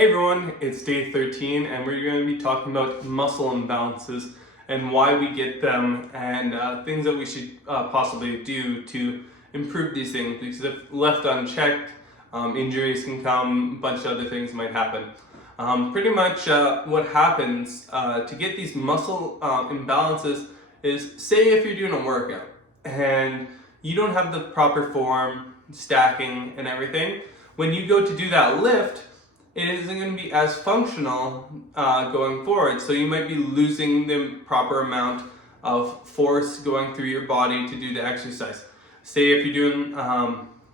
Hey everyone, it's day 13 and we're going to be talking about muscle imbalances and why we get them and things that we should possibly do to improve these things, because if left unchecked, injuries can come, a bunch of other things might happen. Pretty much what happens to get these muscle imbalances is, say if you're doing a workout and you don't have the proper form, stacking and everything, when you go to do that lift, it isn't going to be as functional going forward. So you might be losing the proper amount of force going through your body to do the exercise. Say if you're doing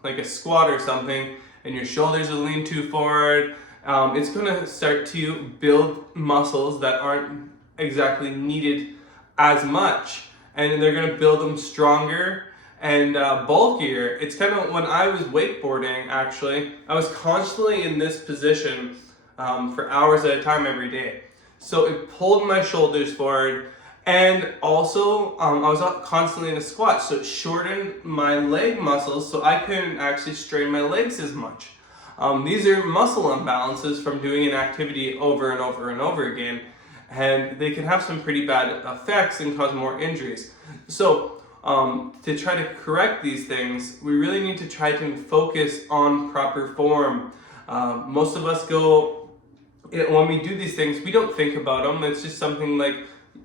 like a squat or something and your shoulders are lean too forward, it's going to start to build muscles that aren't exactly needed as much, and they're going to build them stronger and bulkier. It's kind of, when I was wakeboarding, actually, I was constantly in this position for hours at a time every day. So it pulled my shoulders forward, and also I was constantly in a squat, so it shortened my leg muscles, so I couldn't actually strain my legs as much. These are muscle imbalances from doing an activity over and over and over again, and they can have some pretty bad effects and cause more injuries. So to try to correct these things, we really need to try to focus on proper form. Most of us when we do these things, we don't think about them. It's just something like,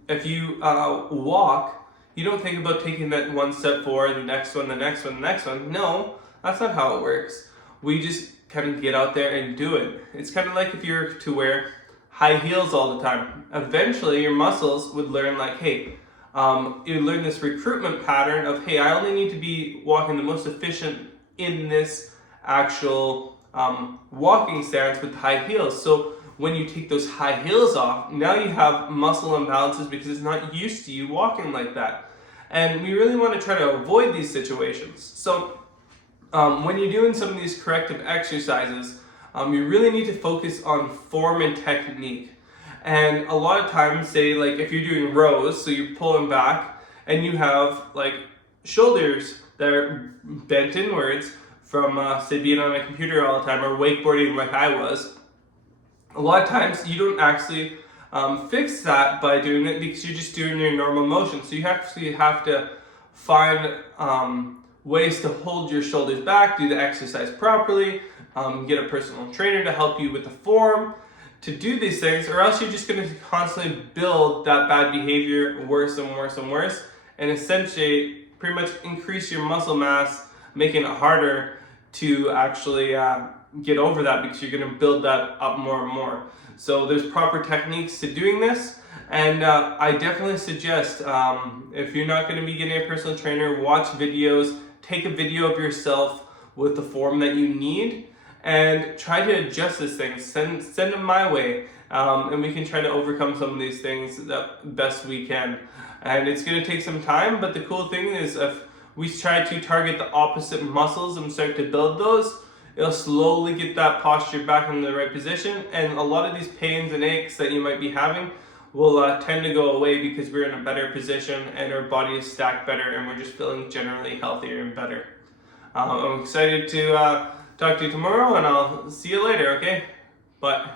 if you walk, you don't think about taking that one step forward, the next one, the next one, the next one. No, that's not how it works. We just kind of get out there and do it. It's kind of like if you were to wear high heels all the time. Eventually your muscles would learn, like, hey, you learn this recruitment pattern of, hey, I only need to be walking the most efficient in this actual walking stance with high heels. So when you take those high heels off, now you have muscle imbalances because it's not used to you walking like that. And we really want to try to avoid these situations. So when you're doing some of these corrective exercises, you really need to focus on form and technique. And a lot of times, say like if you're doing rows, so you're pulling back and you have like shoulders that are bent inwards from say being on a computer all the time or wakeboarding like I was, a lot of times you don't actually fix that by doing it because you're just doing your normal motion. So you actually have to find ways to hold your shoulders back, do the exercise properly, get a personal trainer to help you with the form to do these things, or else you're just going to constantly build that bad behavior worse and worse and worse, and essentially pretty much increase your muscle mass, making it harder to actually get over that, because you're going to build that up more and more. So there's proper techniques to doing this, and I definitely suggest, if you're not going to be getting a personal trainer, watch videos, take a video of yourself with the form that you need, and try to adjust this thing. Send them my way, and we can try to overcome some of these things the best we can. And it's going to take some time, but the cool thing is, if we try to target the opposite muscles and start to build those, it'll slowly get that posture back in the right position, and a lot of these pains and aches that you might be having will tend to go away because we're in a better position and our body is stacked better and we're just feeling generally healthier and better. I'm excited to talk to you tomorrow, and I'll see you later, okay? Bye.